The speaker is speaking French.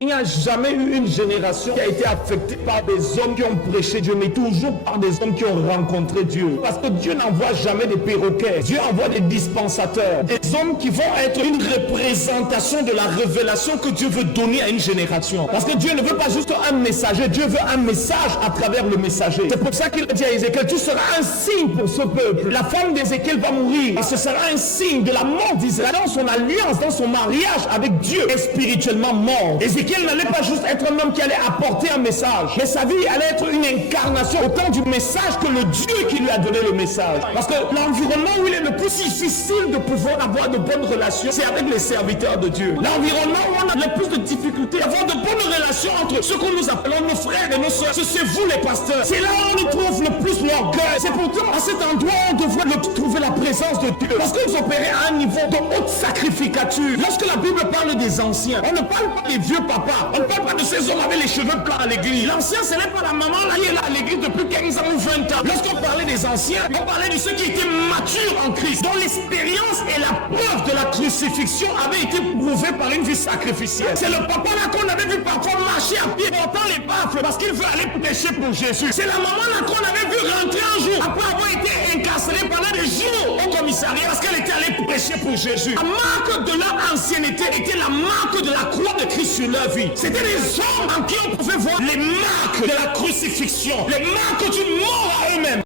Il n'y a jamais eu une génération qui a été affectée par des hommes qui ont prêché Dieu, mais toujours par des hommes qui ont rencontré Dieu. Parce que Dieu n'envoie jamais des perroquets. Dieu envoie des dispensateurs. Des hommes qui vont être une représentation de la révélation que Dieu veut donner à une génération. Parce que Dieu ne veut pas juste un messager, Dieu veut un message à travers le messager. C'est pour ça qu'il a dit à Ézéchiel, tu seras un signe pour ce peuple. La femme d'Ézéchiel va mourir. Et ce sera un signe de la mort d'Israël dans son alliance, dans son mariage avec Dieu, est spirituellement mort. Ézéchiel n'allait pas juste être un homme qui allait apporter un message, mais sa vie allait être une incarnation autant du message que le Dieu qui lui a donné le message. Parce que l'environnement où il est le plus difficile de pouvoir avoir de bonnes relations, c'est avec les serviteurs de Dieu. L'environnement où on a le plus de difficultés à avoir de bonnes relations entre ceux que nous appelons nos frères et nos soeurs, c'est vous les pasteurs. C'est là où on y trouve le plus l'orgueil. C'est pourtant à cet endroit où on devrait trouver la présence de Dieu. Parce que vous opérez à un niveau de haute sacrificature. Lorsque la Bible parle des anciens, on ne parle pas des vieux papas. On ne parle pas de ces hommes avec les cheveux plats à l'église. L'ancien, ce n'est pas la maman là, qui est là à l'église depuis 15 ans ou 20 ans. Lorsqu'on parlait des anciens, on parlait de ceux qui étaient matures en Christ, dont l'expérience et la preuve de la crucifixion avaient été prouvées par une vie sacrificielle. C'est le papa là qu'on avait vu parfois marcher à pied portant les baffles parce qu'il veut aller prêcher pour Jésus. C'est la maman là qu'on avait vu rentrer un jour après avoir été incarcérée pendant des jours au commissariat parce qu'elle était allée prêcher pour Jésus. La marque de leur ancienneté était la marque de la croix de Christ sur leur vie. C'était des hommes en qui on pouvait voir les marques de la crucifixion, les marques d'une mort à eux-mêmes.